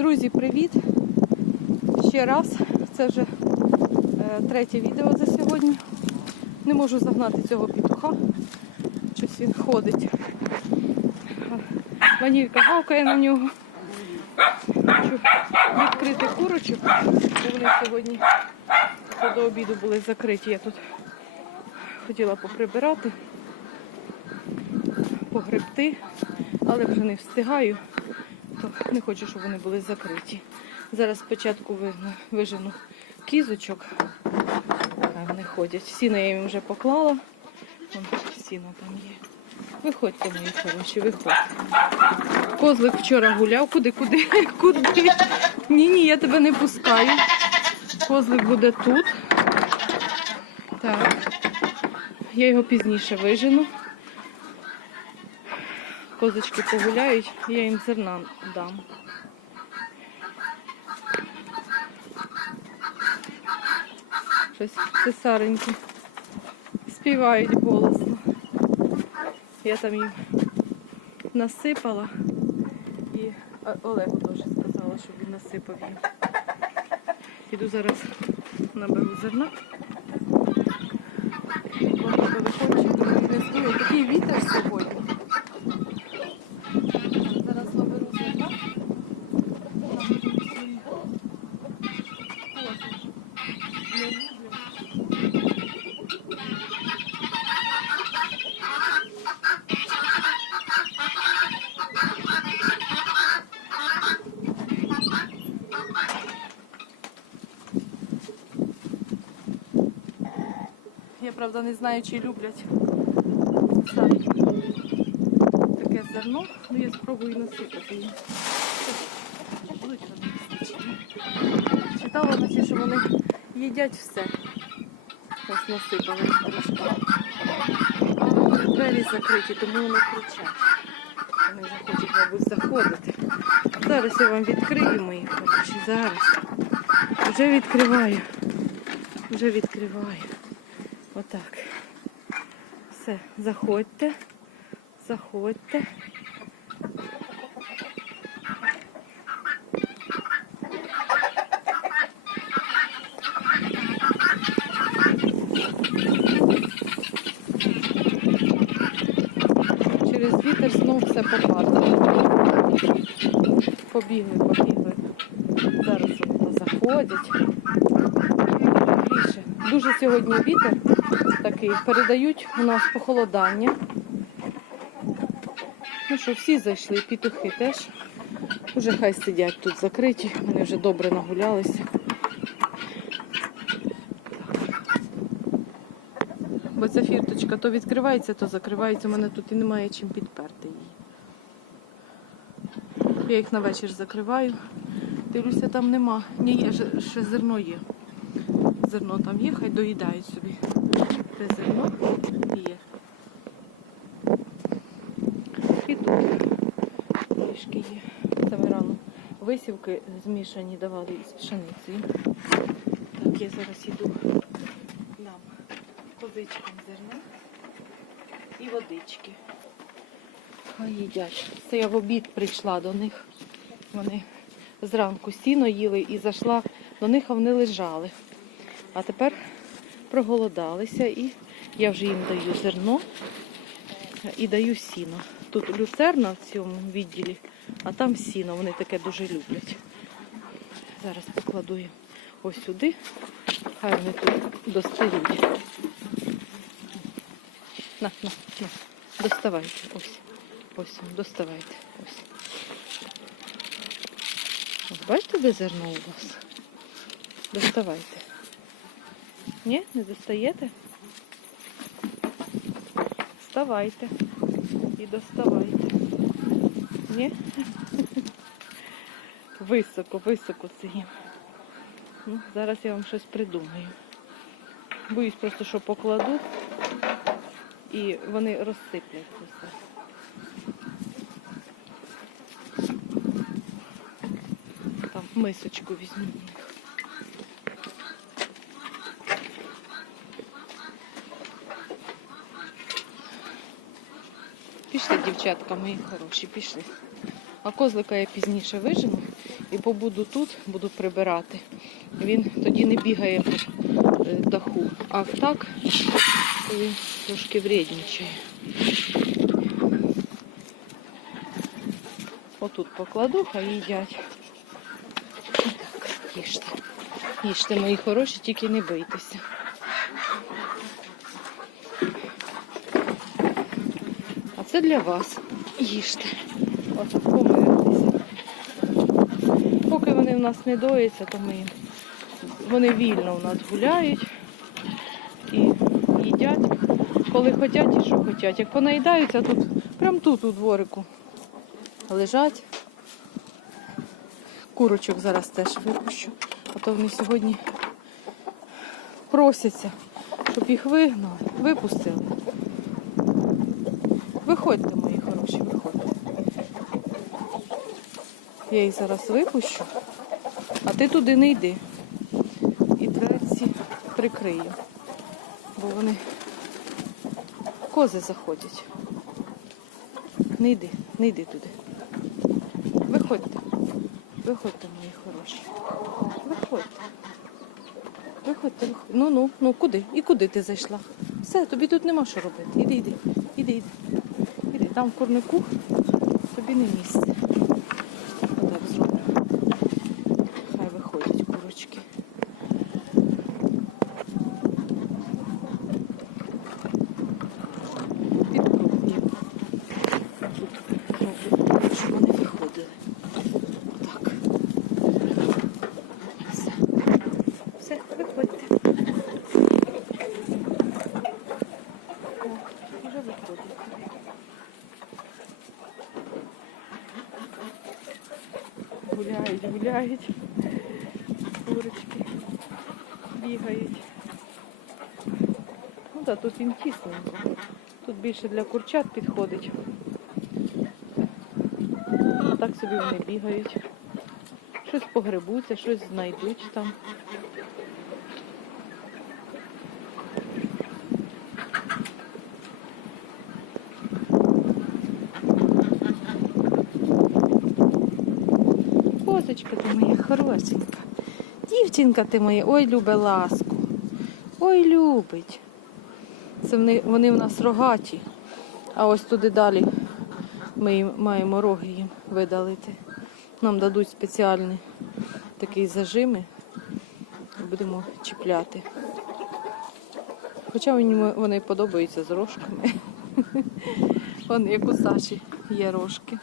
Друзі, привіт! Ще раз. Це вже е, третє відео за сьогодні. Не можу загнати цього петуха. Щось він ходить. Ванілька гавкає на нього. Хочу відкрити курочок, бо вони сьогодні до обіду були закриті. Я тут хотіла поприбирати, погребти, але вже не встигаю то не хочу, щоб вони були закриті. Зараз спочатку вижену кізочок, вони ходять. Сіно я їм вже поклала. Вон сіно там є. Виходьте, мої хороші, виходьте. Козлик вчора гуляв. Куди, куди? Куди? Ні, ні, я тебе не пускаю. Козлик буде тут. Так. Я його пізніше вижену. Козочки погуляють, я їм зерна дам. Щось цесаренькі. Співають голосно. Я там їм насипала і Олегу теж сказала, щоб він насипав їм. Іду зараз наберу зерна. Такий вітер сьогодні. Зараз наберу зерна. Не люблю. Я правда не знаю, чи люблять таке зерно, ну я спробую насипати ні? Читала наче, що вони їдять все. Ось насипали трошки. Двері закриті, тому вони кричать. Вони вже хочуть, мабуть, заходити. Зараз я вам відкрию мої хороші. Зараз. Вже відкриваю. Вже відкриваю. Отак. Все, заходьте, заходьте. Через вітер знов все попадало. Побігли, побігли. Зараз вони заходять. Дуже сьогодні вітер такий. Передають у нас похолодання. Ну що, всі зайшли, петухи теж. Уже хай сидять тут закриті, вони вже добре нагулялися. Бо ця фірточка то відкривається, то закривається. У мене тут і немає чим підперти її. Я їх на вечір закриваю. Дивлюся, там нема. Ні, є, ще зерно є. Зерно там є, хай доїдають собі. Зерно є. І тут трішки є. Ми рано висівки змішані давали із пшеницею. Так, я зараз іду нам козичкам зерна і водички. Хай їдять. Це я в обід прийшла до них. Вони зранку сіно їли і зайшла до них, а вони лежали. А тепер проголодалися і я вже їм даю зерно і даю сіно. Тут люцерна в цьому відділі, а там сіно. Вони таке дуже люблять. Зараз покладу їм ось сюди. Хай вони тут достають. На, на, на. Доставайте. Ось. Ось, доставайте. Ось. Бачите, де зерно у вас? Доставайте. Ні, не достаєте? Вставайте і доставайте. Ні? Високо, високо це їм. Ну, зараз я вам щось придумаю. Боюсь просто, що покладу і вони розсипляться все. Там мисочку візьму Пішли, дівчатка, мої хороші, пішли. А козлика я пізніше вижену і побуду тут, буду прибирати. Він тоді не бігає по е, даху. А так він трошки вредничає. Отут покладу, хай їдять. Так, їжте. Їжте, мої хороші, тільки не бийтеся. Це для вас. Їжте. Отак помиритися. Поки вони в нас не доїться, то ми їм. Вони вільно у нас гуляють і їдять, коли хочуть і що хочуть. Як понаїдаються тут, прямо тут у дворику лежать. Курочок зараз теж випущу. А то вони сьогодні просяться, щоб їх вигнали, випустили. Виходьте, мої хороші, виходьте. Я їх зараз випущу, а ти туди не йди. І дверці прикрию. Бо вони кози заходять. Не йди, не йди туди. Виходьте. Виходьте, мої хороші. Виходьте. Виходьте, виходьте. Ну, ну, ну, куди? І куди ти зайшла? Все, тобі тут нема що робити. Іди, іди, іди, іди. Там в курнику собі не місце. Отак зроблю. Хай виходять курочки. Підкрупні. Тут роблю, щоб вони виходили. Так. Все. Все, виходьте. О, вже виходять. Гуляють. Курочки бігають. Ну так, тут він тісненько. Тут більше для курчат підходить. Так собі вони бігають. Щось погребуться, щось знайдуть там. Козочка ти моя хорошенька. Дівчинка ти моя, ой, любе ласку. Ой, любить. Це вони, вони в нас рогаті. А ось туди далі ми маємо роги їм видалити. Нам дадуть спеціальні такі зажими. Будемо чіпляти. Хоча мені вони подобаються з рожками. Вон як у Саші є рожки.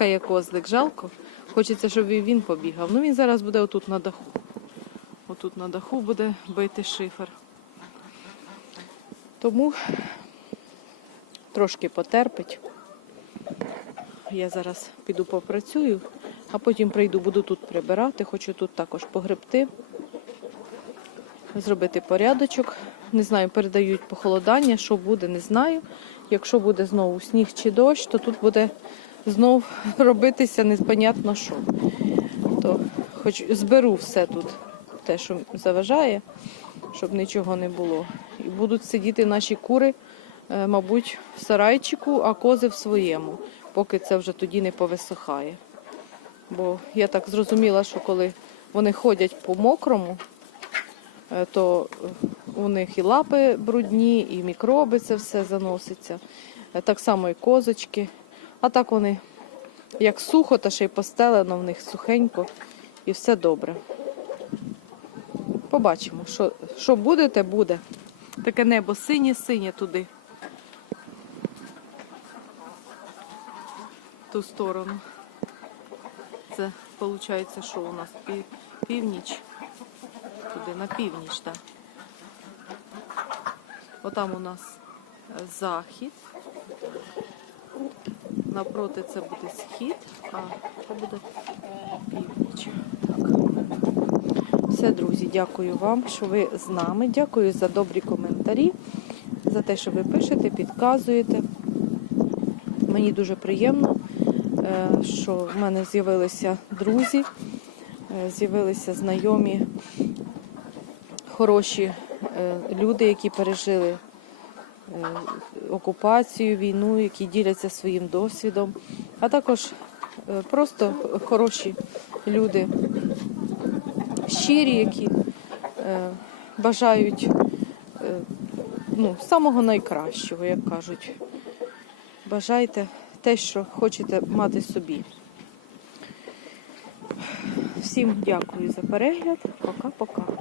Мекає козлик, жалко. Хочеться, щоб і він побігав. Ну він зараз буде отут на даху. Отут на даху буде бити шифер. Тому трошки потерпить. Я зараз піду попрацюю, а потім прийду, буду тут прибирати. Хочу тут також погребти, зробити порядочок. Не знаю, передають похолодання, що буде, не знаю. Якщо буде знову сніг чи дощ, то тут буде знов робитися непонятно що. То хоч зберу все тут, те, що заважає, щоб нічого не було. І будуть сидіти наші кури, е, мабуть, в сарайчику, а кози в своєму, поки це вже тоді не повисихає. Бо я так зрозуміла, що коли вони ходять по мокрому, е, то у них і лапи брудні, і мікроби це все заноситься. Е, Так само і козочки. А так вони як сухо, та ще й постелено в них сухенько і все добре. Побачимо, що, що буде, те буде. Таке небо синє-синє туди. В ту сторону. Це виходить, що у нас пів, північ. Туди, на північ, так. Отам у нас е, захід. Напроти це буде схід, а це буде північ. Все, друзі, дякую вам, що ви з нами. Дякую за добрі коментарі, за те, що ви пишете, підказуєте. Мені дуже приємно, е, що в мене з'явилися друзі, е, з'явилися знайомі, хороші е, люди, які пережили окупацію, війну, які діляться своїм досвідом, а також е, просто хороші люди, щирі, які е, бажають е, ну, самого найкращого, як кажуть. Бажайте те, що хочете мати собі. Всім дякую за перегляд. Пока-пока.